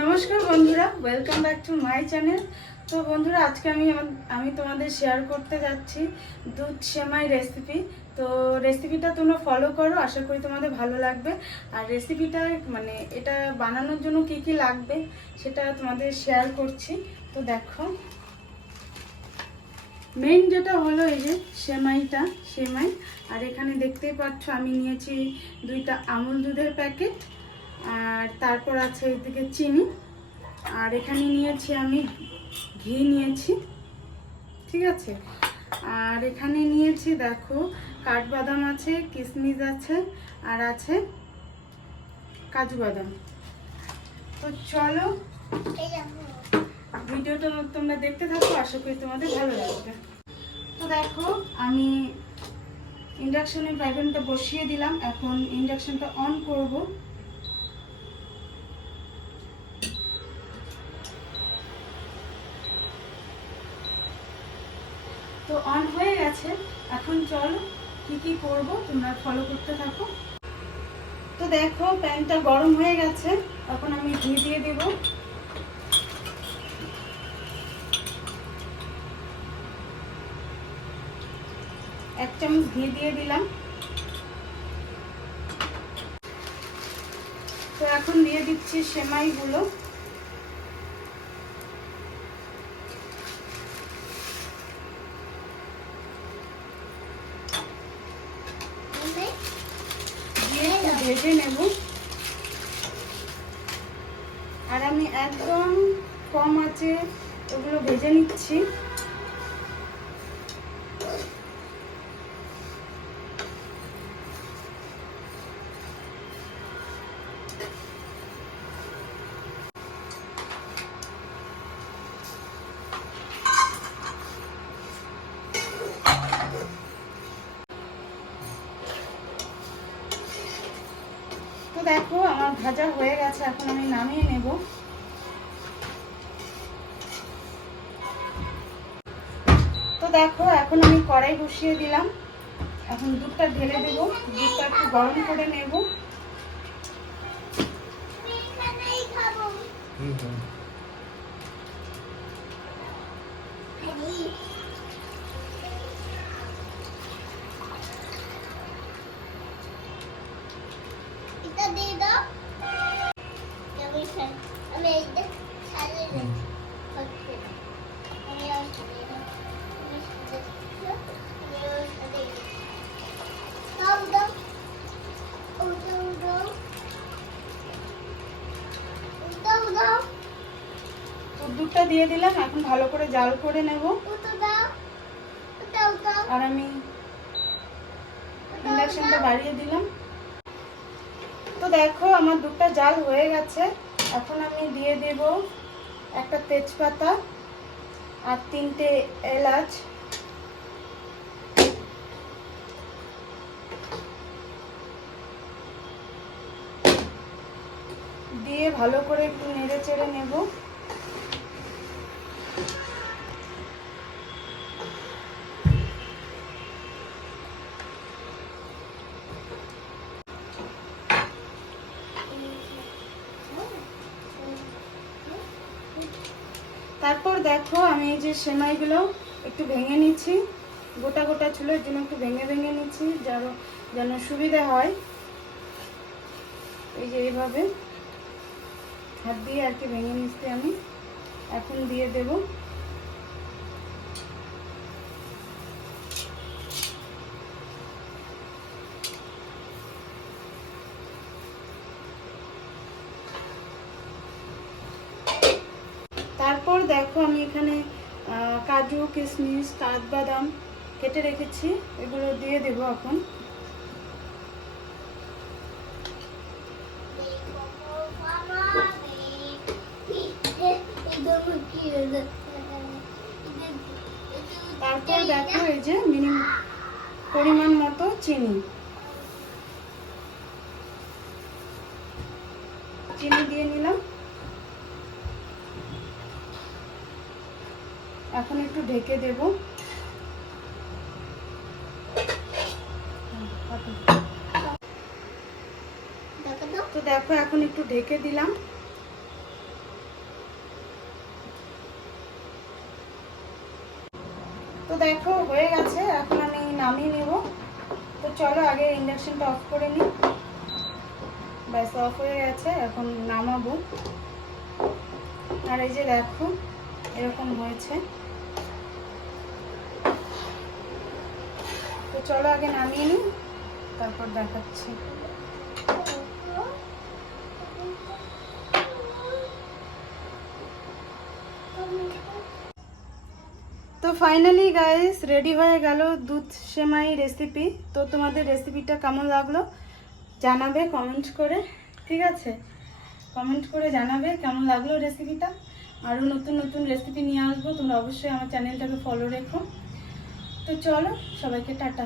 নমস্কার বন্ধুরা welcome back to my channel তো বন্ধুরা, আজকে আমি আমি তোমাদের শেয়ার করতে যাচ্ছি দুধ সেমাই রেসিপি তো রেসিপিটা তোমরা ফলো করো, আশা করি তোমাদের ভালো লাগবে। আর রেসিপিটা মানে এটা বানানোর জন্য কি কি লাগবে, সেটা তোমাদের শেয়ার করছি। তো দেখো মেইন যেটা হলো এই যে সেমাইটা, সেমাই। আর এখানে দেখতেই পাচ্ছ, আমি নিয়েছি দুইটা আমুল দুধের প্যাকেট আর তারপর আছে এদিকে চিনি। আর এখানে নিয়েছি আমি ঘি নিয়েছি। ঠিক আছে? আর এখানে নিয়েছি দেখো, কাঠবাদাম আছে কিশমিশ আছে, আর আছে কাজু বাদাম। তো চলো, ভিডিওটা তোমরা দেখতে থাকো, আশা করি তোমাদের ভালো লাগবে। তো দেখো, আমি ইন্ডাকশনের ফ্রাইপ্যানটা বসিয়ে দিলাম। এখন ইন্ডাকশনটা অন করব। তো অন হয়ে গেছে। এখন চলো, কি কি করব তোমরা ফলো করতে থাকো। তো দেখো, প্যানটা গরম হয়ে গেছে। এখন আমি ঘি দিয়ে দেবো। এক চামচ ঘি দিয়ে দিলাম। তো এখন দিয়ে দিচ্ছি সেমাইগুলো। দিয়ে একটু ভেজে নেব। আর আমি একদম কম আছে ওগুলো ভেজে নিচ্ছি। দেখো আমার ভাজা হয়ে গেছে এখন আমি নামিয়ে নেব। তো দেখো এখন আমি কড়াই বসিয়ে দিলাম। এখন দুধটা ঢেলে দেব দুধটা একটু গরম করে নেব। দুধটা দিয়ে দিলাম, এখন ভালো করে জাল করে নেব। আর আমি ইন্ডাকশনটা বাড়িয়ে দিলাম। তো দেখো, আমার দুধটা জাল হয়ে গেছে। এখন আমি দিয়ে দেব একটা তেজপাতা আর তিনটে এলাচ। দিয়ে ভালো করে একটু নেড়ে চেড়ে নেব। তারপর দেখো আমি এই যে সেমাইগুলো একটু ভেঙে নিচ্ছি। গোটা গোটা চুলোর জন্য একটু ভেঙে ভেঙে নিচ্ছি যার যেন সুবিধা হয়। এই যে এইভাবে হাত দিয়ে আর কি ভেঙে নিচ্ছি আমি। এখন দিয়ে দেব তারপর দেখো আমি এখানে কাজু, কিশমিশ কাঠবাদাম কেটে রেখেছি। এগুলো দিয়ে দেব এখন। তারপর দেখো এই যে মিনিমাম পরিমাণ মতো চিনি। এখন একটু ঢেকে দেব। তো দেখো এখন একটু ঢেকে দিলাম। তো দেখো হয়ে গেছে। এখন আমি নামিয়ে নেব। তো চলো আগে ইন্ডাকশনটা অফ করে নিই। ব্যাস অফ হয়ে গেছে। এখন নামাবো। আর এই যে দেখো এরকম হয়েছে। চলো আগে নামিয়ে নিই, তারপর দেখাচ্ছি। তো ফাইনালি গাইস রেডি হয়ে গেল দুধ সেমাই রেসিপি তো তোমাদের রেসিপিটা কেমন লাগল জানাবে কমেন্ট করে, ঠিক আছে? কমেন্ট করে জানাবে কেমন লাগল রেসিপিটা আরও নতুন নতুন রেসিপি নিয়ে আসব, তোমরা অবশ্যই আমার চ্যানেলটাকে ফলো রেখো। তো চলো সবাইকে টাটা।